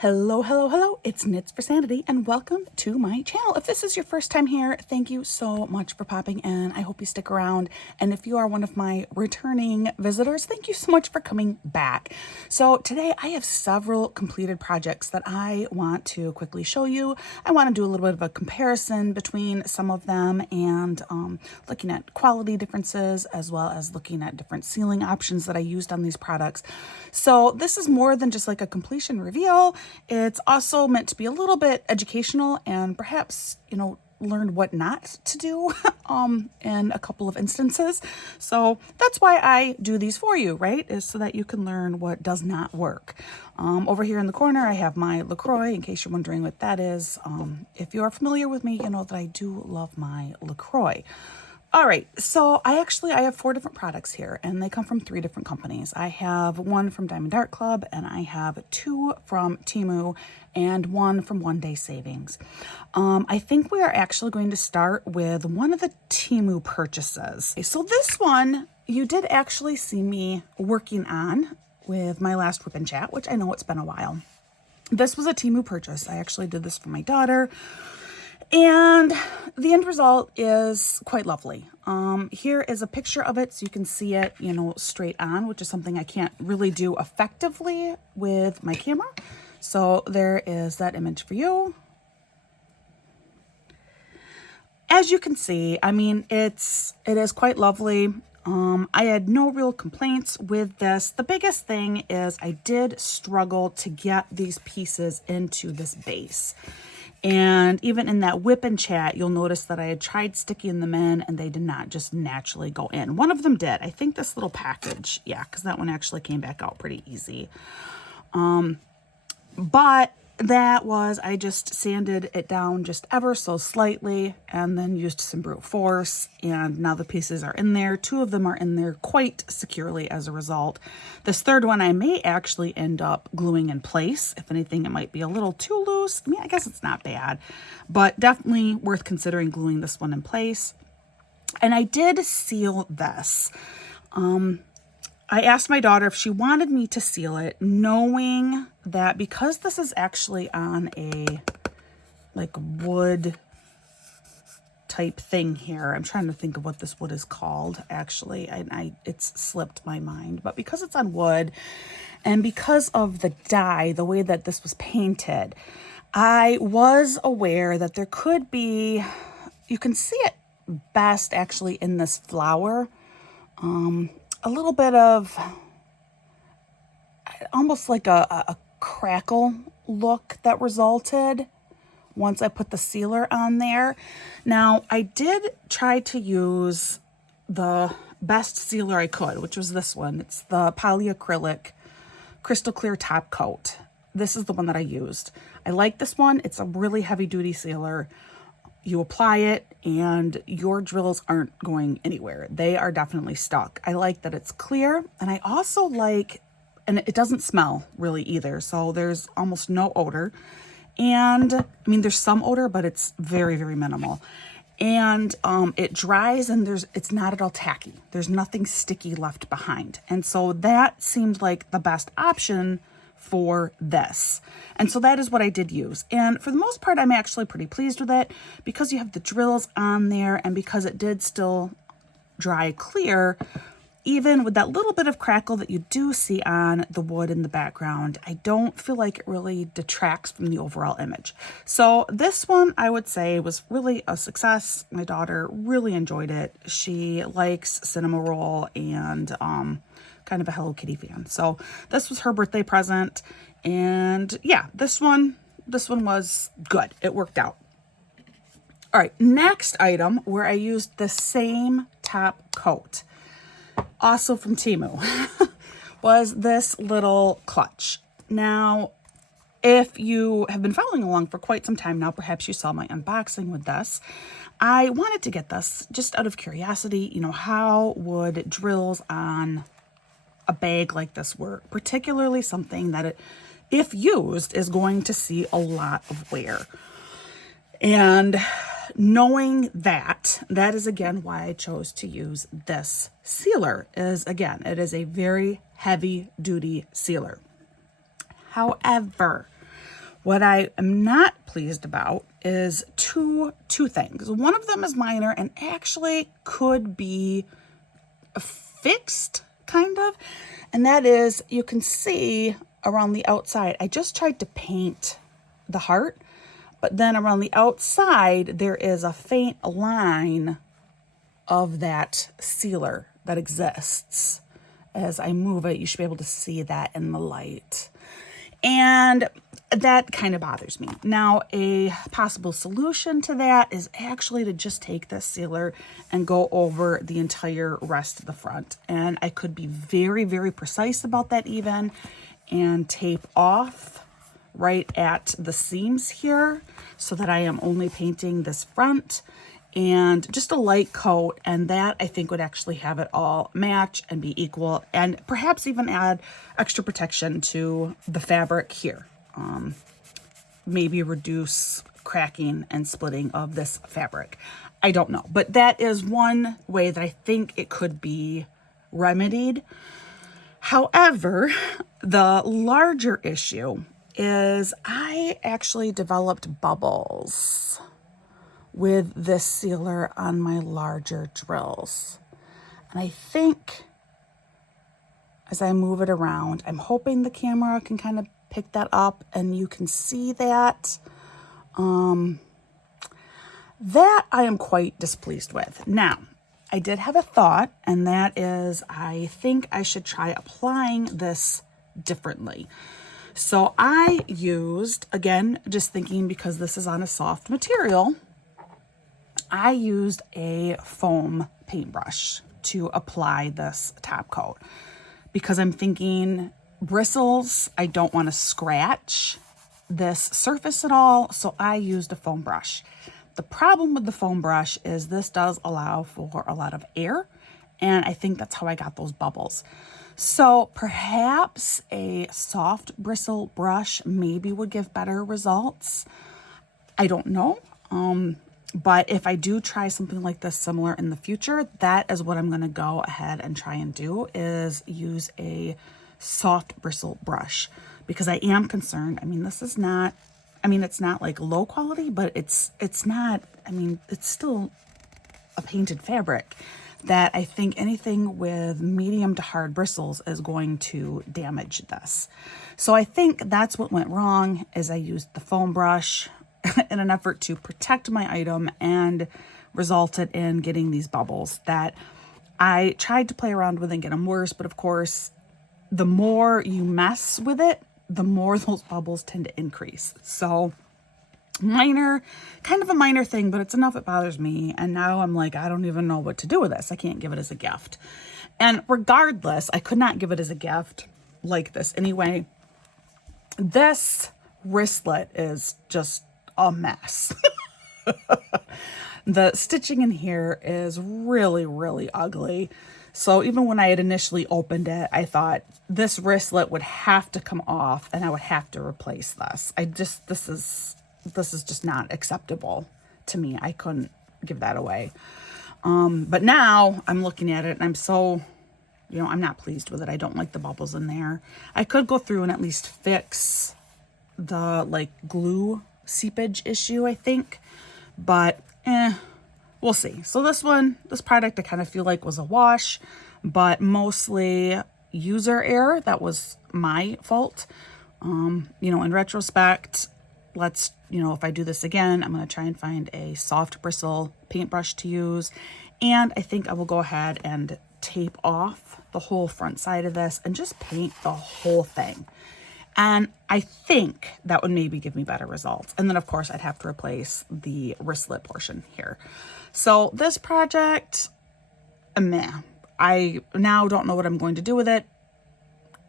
Hello, hello, hello. It's Knits for Sanity and welcome to my channel. If this is your first time here, thank you so much for popping in. I hope you stick around. And if you are one of my returning visitors, thank you so much for coming back. So today I have several completed projects that I want to quickly show you. I want to do a little bit of a comparison between some of them and looking at quality differences as well as looking at different sealing options that I used on these products. So this is more than just like a completion reveal. It's also meant to be a little bit educational and perhaps, learn what not to do in a couple of instances. So that's why I do these for you, right? Is so that you can learn what does not work. Over here in the corner, I have my LaCroix, in case you're wondering what that is. If you're familiar with me, you know that I do love my LaCroix. All right, so I have 4 different products here, and they come from 3 different companies. I have one from Diamond Art Club, and I have 2 from Temu, and 1 from One Day Savings. I think we are actually going to start with one of the Temu purchases. So this one, you did actually see me working on with my last Whip and Chat, which I know it's been a while. This was a Temu purchase. I actually did this for my daughter. And the end result is quite lovely. Here is a picture of it so you can see it, straight on, which is something I can't really do effectively with my camera. So there is that image for you. As you can see, it is quite lovely. I had no real complaints with this. The biggest thing is I did struggle to get these pieces into this base. And even in that Whip and Chat, you'll notice that I had tried sticking them in and they did not just naturally go in. One of them did. I think this little package, yeah, because that one actually came back out pretty easy. But I just sanded it down just ever so slightly and then used some brute force, and now the pieces are in there. 2 of them are in there quite securely as a result. This third one I may actually end up gluing in place. If anything, it might be a little too loose. I guess it's not bad, but definitely worth considering gluing this one in place. And I did seal this. I asked my daughter if she wanted me to seal it, knowing that because this is actually on a wood type thing here. I'm trying to think of what this wood is called, actually. It's slipped my mind. But because it's on wood and because of the dye, the way that this was painted, I was aware that there could be, you can see it best actually in this flower, a little bit of almost like a crackle look that resulted once I put the sealer on there. Now, I did try to use the best sealer I could, which was this one. It's the polyacrylic crystal clear top coat. This is the one that I used. I like this one. It's a really heavy duty sealer. You apply it and your drills aren't going anywhere. They are definitely stuck. I like that it's clear, and I also like, and it doesn't smell really either. So there's almost no odor. And there's some odor, but it's very, very minimal. And it dries and it's not at all tacky. There's nothing sticky left behind. And so that seemed like the best option for this. And so that is what I did use. And for the most part, I'm actually pretty pleased with it because you have the drills on there and because it did still dry clear, even with that little bit of crackle that you do see on the wood in the background. I don't feel like it really detracts from the overall image. So this one, I would say, was really a success. My daughter really enjoyed it. She likes Cinnamoroll and kind of a Hello Kitty fan. So this was her birthday present. And yeah, this one was good. It worked out. All right, next item where I used the same top coat, also from Temu, was this little clutch. Now, if you have been following along for quite some time now, perhaps you saw my unboxing with this. I wanted to get this just out of curiosity. How would drills on a bag like this work, particularly something that if used, is going to see a lot of wear. And knowing that is again why I chose to use this sealer. It is a very heavy duty sealer. However, What I am not pleased about is two things. One of them is minor and actually could be fixed, kind of. And that is, you can see around the outside, I just tried to paint the heart, but then around the outside, there is a faint line of that sealer that exists. As I move it, you should be able to see that in the light. And that kind of bothers me. Now, a possible solution to that is actually to just take this sealer and go over the entire rest of the front. And I could be very, very precise about that even, and tape off right at the seams here so that I am only painting this front, and just a light coat, and that I think would actually have it all match and be equal, and perhaps even add extra protection to the fabric here. Maybe reduce cracking and splitting of this fabric. I don't know, but that is one way that I think it could be remedied. However, the larger issue is I actually developed bubbles with this sealer on my larger drills. And I think as I move it around, I'm hoping the camera can kind of pick that up and you can see that. That I am quite displeased with. Now, I did have a thought, and that is I think I should try applying this differently. So I used, again, just thinking because this is on a soft material, I used a foam paintbrush to apply this top coat because I'm thinking bristles, I don't want to scratch this surface at all, so I used a foam brush. The problem with the foam brush is this does allow for a lot of air, and I think that's how I got those bubbles. So perhaps a soft bristle brush maybe would give better results. I don't know. But if I do try something like this similar in the future, that is what I'm going to go ahead and try and do, is use a soft bristle brush, because I am concerned. I mean, this is not, I mean, it's not like low quality, but it's not, I mean, it's still a painted fabric that I think anything with medium to hard bristles is going to damage this. So I think that's what went wrong, is I used the foam brush in an effort to protect my item, and resulted in getting these bubbles that I tried to play around with and get them worse. But of course, the more you mess with it, the more those bubbles tend to increase. So minor, kind of a minor thing, but it's enough it bothers me. And now I'm like, I don't even know what to do with this. I can't give it as a gift. And regardless, I could not give it as a gift like this anyway. This wristlet is just a mess. The stitching in here is really, really ugly. So even when I had initially opened it, I thought this wristlet would have to come off and I would have to replace this. This is just not acceptable to me. I couldn't give that away. But now I'm looking at it and I'm so, I'm not pleased with it. I don't like the bubbles in there. I could go through and at least fix the like glue seepage issue, I think, but we'll see. So this product I kind of feel like was a wash, but mostly user error. That was my fault. In retrospect, if I do this again, I'm going to try and find a soft bristle paintbrush to use. And I think I will go ahead and tape off the whole front side of this and just paint the whole thing. And I think that would maybe give me better results. And then of course I'd have to replace the wristlet portion here. So this project, meh. I now don't know what I'm going to do with it.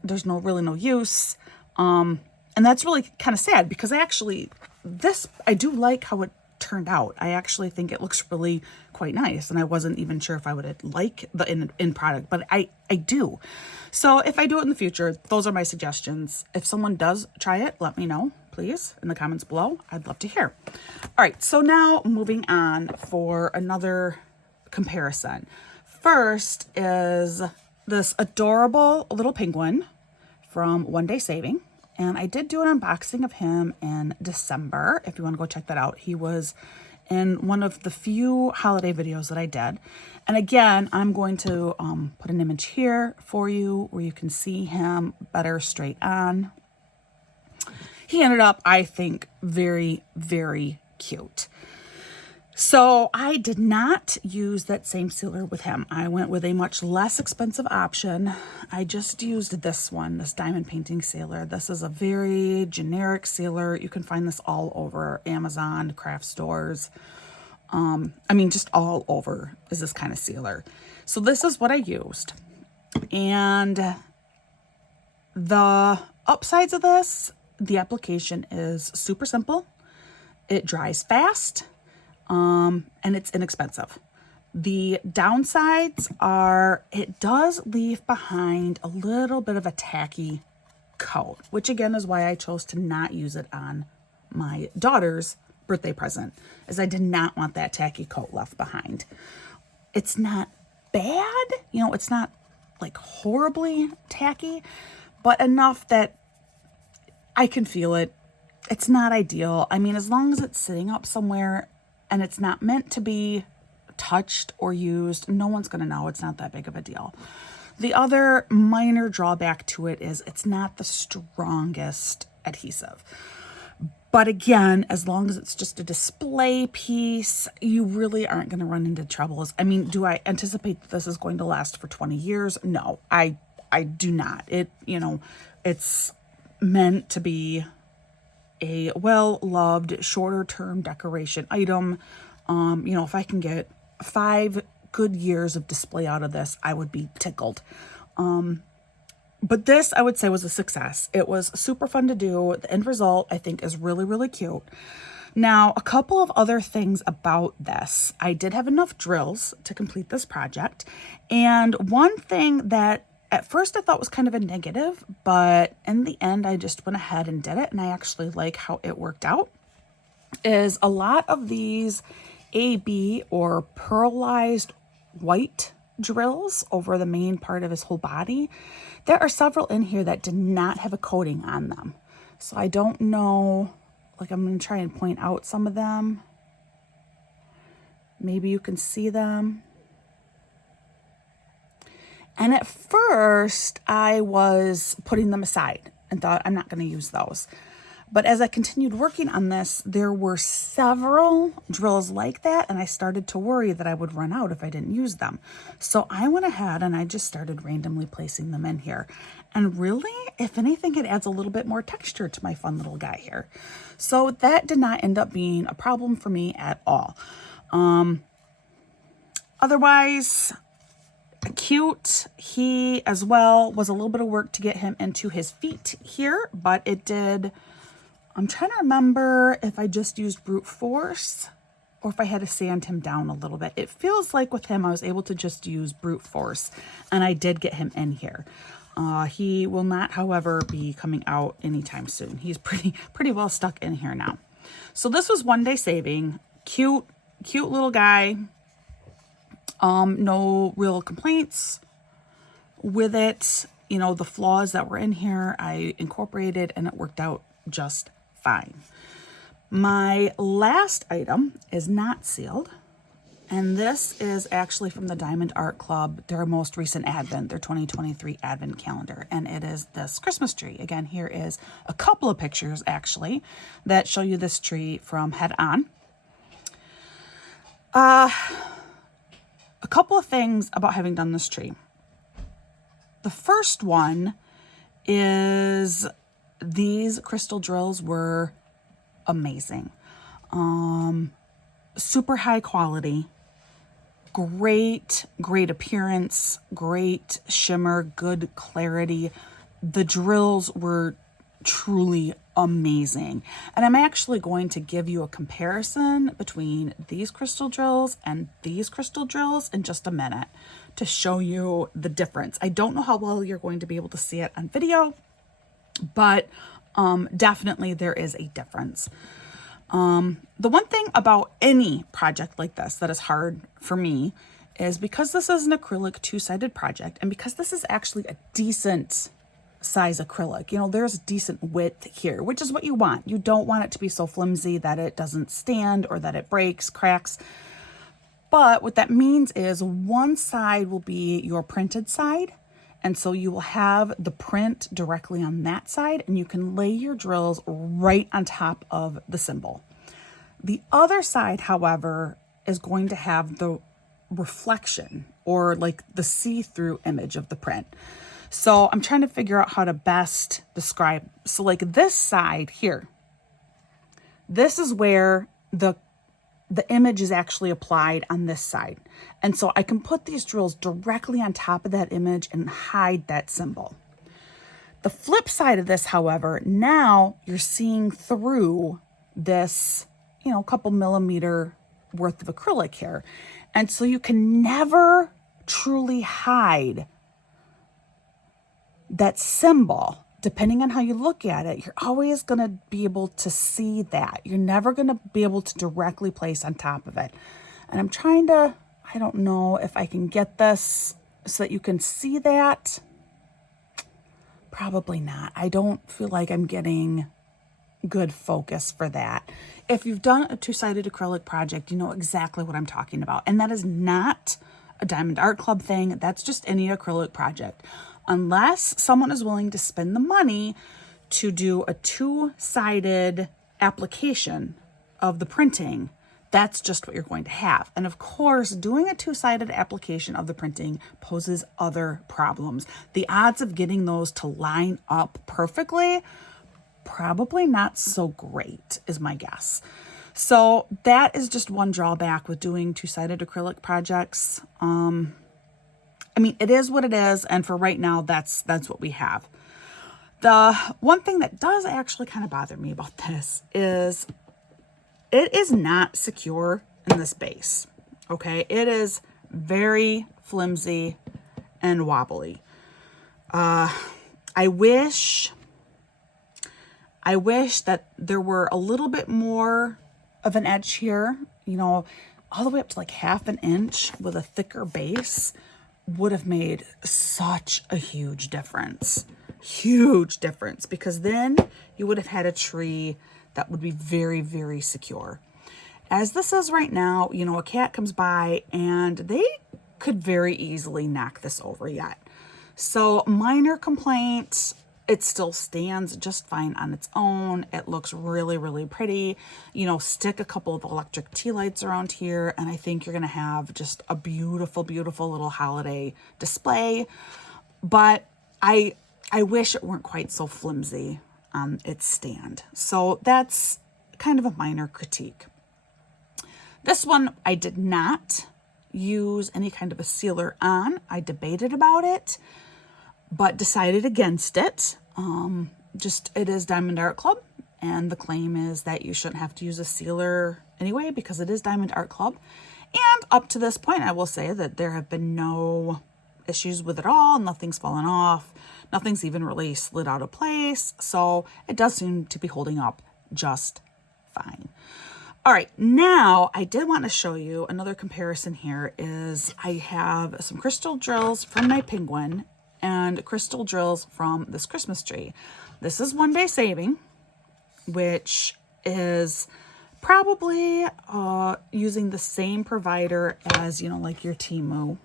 There's really no use. And that's really kind of sad, because I do like how it turned out. I actually think it looks really quite nice, and I wasn't even sure if I would like the end product, but I do. So if I do it in the future, those are my suggestions. If someone does try it, let me know, please, in the comments below. I'd love to hear. All right, so now moving on for another comparison. First is this adorable little penguin from One Day Saving. And I did do an unboxing of him in December. If you want to go check that out, he was in one of the few holiday videos that I did. And again, I'm going to put an image here for you where you can see him better straight on. He ended up, I think, very, very cute. So I did not use that same sealer with him. I went with a much less expensive option. I just used this one, this diamond painting sealer. This is a very generic sealer. You can find this all over Amazon, craft stores. I mean, just all over is this kind of sealer. So this is what I used. And the upsides of this, the application is super simple. It dries fast. And it's inexpensive. The downsides are it does leave behind a little bit of a tacky coat, which again is why I chose to not use it on my daughter's birthday present, is I did not want that tacky coat left behind. It's not bad, you know, it's not like horribly tacky, but enough that I can feel it. It's not ideal. I mean, as long as it's sitting up somewhere and it's not meant to be touched or used, no one's going to know. It's not that big of a deal. The other minor drawback to it is it's not the strongest adhesive. But again, as long as it's just a display piece, you really aren't going to run into troubles. I mean, do I anticipate that this is going to last for 20 years? No, I do not. It's meant to be a well-loved, shorter-term decoration item. If I can get 5 good years of display out of this, I would be tickled. But this, I would say, was a success. It was super fun to do. The end result, I think, is really, really cute. Now, a couple of other things about this. I did have enough drills to complete this project. And one thing that at first I thought was kind of a negative, but in the end, I just went ahead and did it. And I actually like how it worked out, is a lot of these AB or pearlized white drills over the main part of his whole body. There are several in here that did not have a coating on them. So I don't know, like I'm going to try and point out some of them. Maybe you can see them. And at first I was putting them aside and thought I'm not going to use those. But as I continued working on this, there were several drills like that, and I started to worry that I would run out if I didn't use them. So I went ahead and I just started randomly placing them in here. And really, if anything, it adds a little bit more texture to my fun little guy here. So that did not end up being a problem for me at all. Otherwise, cute. He as well was a little bit of work to get him into his feet here, but it did. I'm trying to remember if I just used brute force or if I had to sand him down a little bit. It feels like with him, I was able to just use brute force, and I did get him in here. He will not, however, be coming out anytime soon. He's pretty well stuck in here now. So this was one day saving. Cute little guy. No real complaints with it. You know, the flaws that were in here, I incorporated and it worked out just fine. My last item is not sealed, and this is actually from the Diamond Art Club, their most recent advent, their 2023 advent calendar, and it is this Christmas tree. Again, here is a couple of pictures actually that show you this tree from head on. A couple of things about having done this tree. The first one is these crystal drills were amazing. Super high quality, great appearance, great shimmer, good clarity. The drills were truly amazing. And I'm actually going to give you a comparison between these crystal drills and these crystal drills in just a minute to show you the difference. I don't know how well you're going to be able to see it on video, but definitely there is a difference. The one thing about any project like this that is hard for me is because this is an acrylic 2-sided project, and because this is actually a decent size acrylic. You know, there's decent width here, which is what you want. You don't want it to be so flimsy that it doesn't stand or that it breaks, cracks. But what that means is one side will be your printed side. And so you will have the print directly on that side, and you can lay your drills right on top of the symbol. The other side, however, is going to have the reflection or like the see-through image of the print. So I'm trying to figure out how to best describe. So like this side here, this is where the image is actually applied on this side. And so I can put these drills directly on top of that image and hide that symbol. The flip side of this, however, now you're seeing through this, you know, couple millimeter worth of acrylic here. And so you can never truly hide that symbol. Depending on how you look at it, you're always going to be able to see that. You're never going to be able to directly place on top of it. And I'm trying to, I don't know if I can get this so that you can see that. Probably not. I don't feel like I'm getting good focus for that. If you've done a two-sided acrylic project, you know exactly what I'm talking about. And that is not a Diamond Art Club thing. That's just any acrylic project. Unless someone is willing to spend the money to do a two-sided application of the printing, that's just what you're going to have. And of course, doing a two-sided application of the printing poses other problems. The odds of getting those to line up perfectly, probably not so great, is my guess. So that is just one drawback with doing two-sided acrylic projects. I mean, it is what it is, and for right now, that's what we have. The one thing that does actually kind of bother me about this is it is not secure in this base, okay? It is very flimsy and wobbly. I wish that there were a little bit more of an edge here, you know, all the way up to like 1/2 inch with a thicker base would have made such a huge difference, because then you would have had a tree that would be very, very secure. As this is right now, you know, a cat comes by and they could very easily knock this over yet. So minor complaint, it still stands just fine on its own. It looks really, really pretty. You know, stick a couple of electric tea lights around here, and I think you're going to have just a beautiful, beautiful little holiday display. But I wish it weren't quite so flimsy on its stand. So that's kind of a minor critique. This one, I did not use any kind of a sealer on. I debated about it, but decided against it. It is Diamond Art Club, and the claim is that you shouldn't have to use a sealer anyway because it is Diamond Art Club. And up to this point, I will say that there have been no issues with it all. Nothing's fallen off. Nothing's even really slid out of place. So it does seem to be holding up just fine. All right, now I did want to show you another comparison here is I have some crystal drills from my penguin and crystal drills from this Christmas tree. This is One Day Saving, which is probably using the same provider as, you know, like your Temu.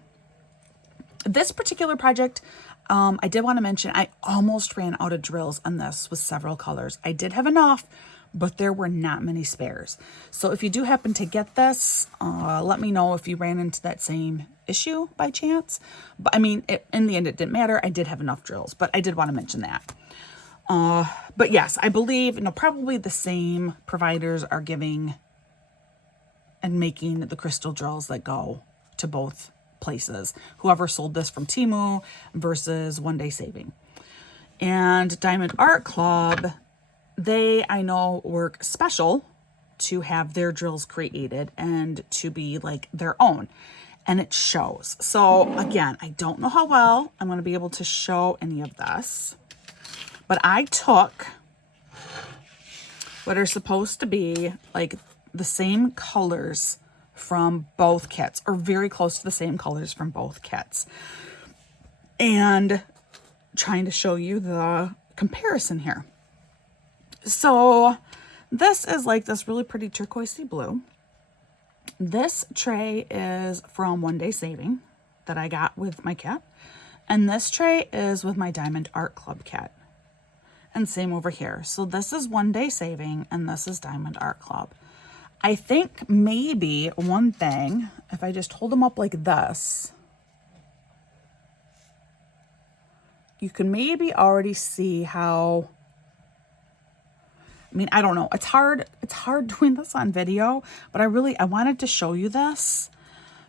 This particular project, I did want to mention, I almost ran out of drills on this with several colors. I did have enough, but there were not many spares. So if you do happen to get this, let me know if you ran into that same issue by chance. But I mean, in the end, it didn't matter. I did have enough drills, but I did want to mention that. But yes, I believe, you know, probably the same providers are giving and making the crystal drills that go to both places. Whoever sold this from Temu versus One Day Saving. And Diamond Art Club, they, I know, work special to have their drills created and to be like their own. And it shows. So again, I don't know how well I'm going to be able to show any of this, but I took what are supposed to be like the same colors from both kits, or very close to the same colors from both kits, and trying to show you the comparison here. So this is like this really pretty turquoisey blue. This tray is from One Day Saving that I got with my kit. And this tray is with my Diamond Art Club kit. And same over here. So this is One Day Saving and this is Diamond Art Club. I think maybe one thing, if I just hold them up like this, you can maybe already see how, I mean, I don't know. It's hard doing this on video, but I wanted to show you this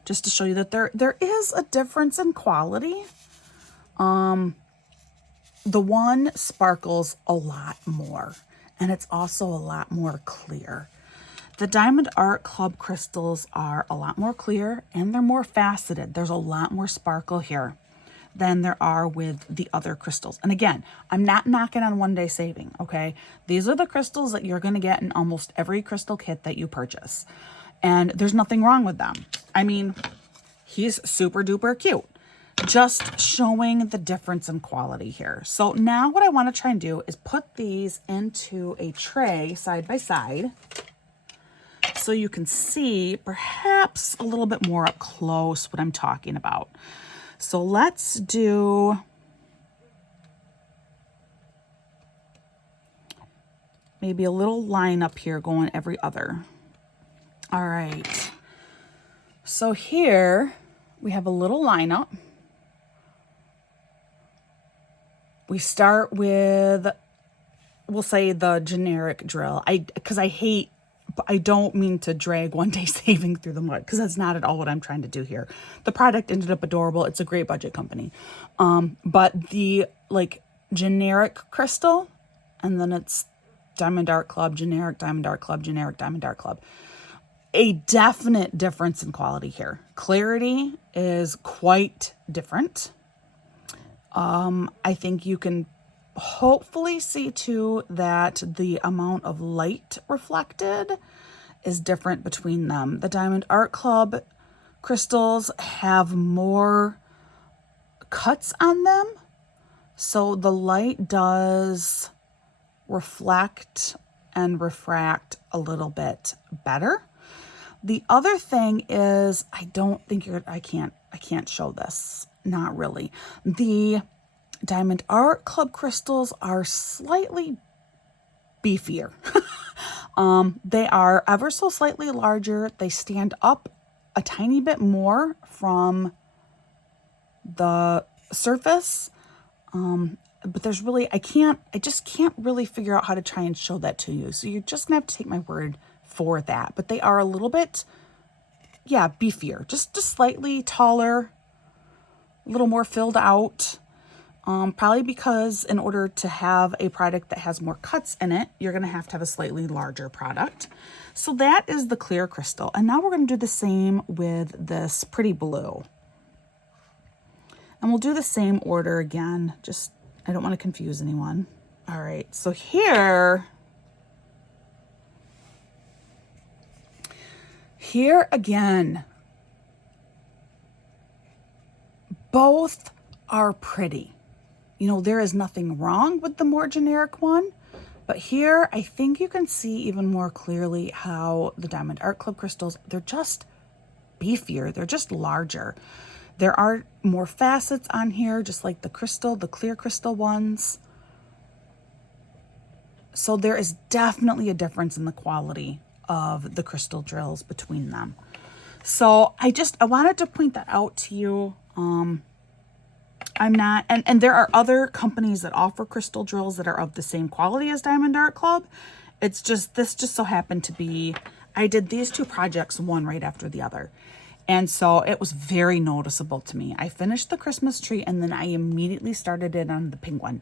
just to show you that there is a difference in quality. The one sparkles a lot more and it's also a lot more clear. The Diamond Art Club crystals are a lot more clear and they're more faceted. There's a lot more sparkle here than there are with the other crystals. And again, I'm not knocking on One Day Saving, okay? These are the crystals that you're gonna get in almost every crystal kit that you purchase. And there's nothing wrong with them. I mean, he's super duper cute. Just showing the difference in quality here. So now what I wanna try and do is put these into a tray side by side so you can see perhaps a little bit more up close what I'm talking about. So let's do maybe a little line up here going every other. All right. So here we have a little lineup. We start with, we'll say the generic drill. Because I don't mean to drag One Day Saving through the mud because that's not at all what I'm trying to do here. The product ended up adorable. It's a great budget company. But the like generic crystal, and then it's Diamond Art Club, generic Diamond Art Club, generic Diamond Art Club. A definite difference in quality here. Clarity is quite different. I think you can hopefully see too that the amount of light reflected is different between them. The Diamond Art Club crystals have more cuts on them, so the light does reflect and refract a little bit better. The other thing is, I can't show this, not really. The Diamond Art Club crystals are slightly beefier. They are ever so slightly larger. They stand up a tiny bit more from the surface. But there's really, I just can't really figure out how to try and show that to you. So you're just gonna have to take my word for that. But they are a little bit, yeah, beefier, just slightly taller, a little more filled out. Probably because in order to have a product that has more cuts in it, you're going to have a slightly larger product. So that is the clear crystal. And now we're going to do the same with this pretty blue. And we'll do the same order again. Just, I don't want to confuse anyone. All right, so here again, both are pretty. You know, there is nothing wrong with the more generic one, but here I think you can see even more clearly how the Diamond Art Club crystals, they're just beefier, they're just larger. There are more facets on here, just like the clear crystal ones. So there is definitely a difference in the quality of the crystal drills between them. So I wanted to point that out to you. I'm not, and there are other companies that offer crystal drills that are of the same quality as Diamond Art Club. It's just, this just so happened to be, I did these two projects one right after the other. And so it was very noticeable to me. I finished the Christmas tree and then I immediately started it on the penguin.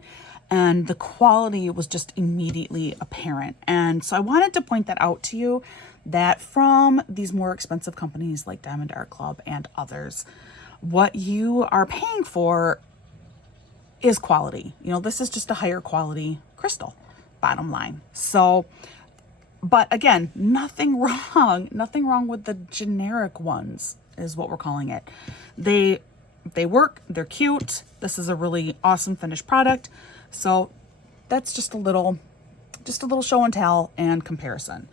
And the quality was just immediately apparent. And so I wanted to point that out to you, that from these more expensive companies like Diamond Art Club and others, what you are paying for is quality. You know, this is just a higher quality crystal, bottom line. So, but again, nothing wrong with the generic ones is what we're calling it. They They work, they're cute. This is a really awesome finished product. So that's just a little show and tell and comparison.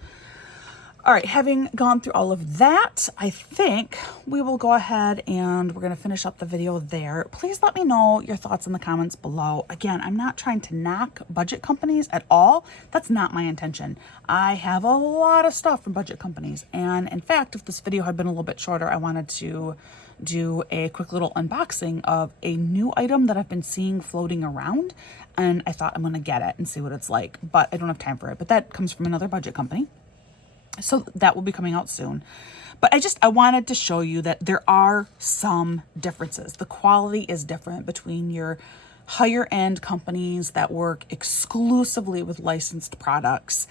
All right, having gone through all of that, I think we will go ahead and we're going to finish up the video there. Please let me know your thoughts in the comments below. Again, I'm not trying to knock budget companies at all. That's not my intention. I have a lot of stuff from budget companies. And in fact, if this video had been a little bit shorter, I wanted to do a quick little unboxing of a new item that I've been seeing floating around. And I thought I'm going to get it and see what it's like, but I don't have time for it. But that comes from another budget company. So that will be coming out soon. But I wanted to show you that there are some differences. The quality is different between your higher end companies that work exclusively with licensed products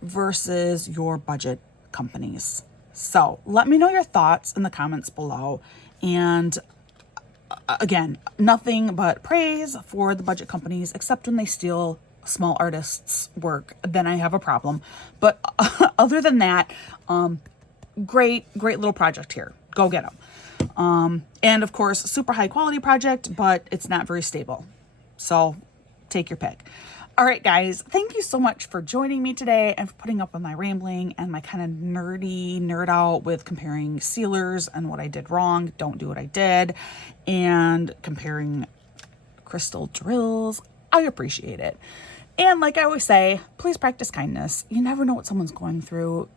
versus your budget companies. So let me know your thoughts in the comments below. And again, nothing but praise for the budget companies, except when they steal small artists' work, then I have a problem. But other than that, great little project here. Go get them. And of course, super high quality project, but it's not very stable. So take your pick. All right, guys, thank you so much for joining me today and for putting up with my rambling and my kind of nerd out with comparing sealers and what I did wrong, don't do what I did, and comparing crystal drills. I appreciate it. And like I always say, please practice kindness. You never know what someone's going through.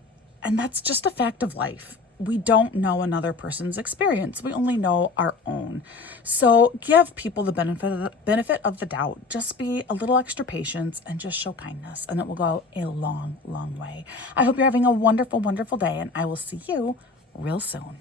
And that's just a fact of life. We don't know another person's experience. We only know our own. So give people the benefit of the doubt. Just be a little extra patient and just show kindness. And it will go a long, long way. I hope you're having a wonderful, wonderful day. And I will see you real soon.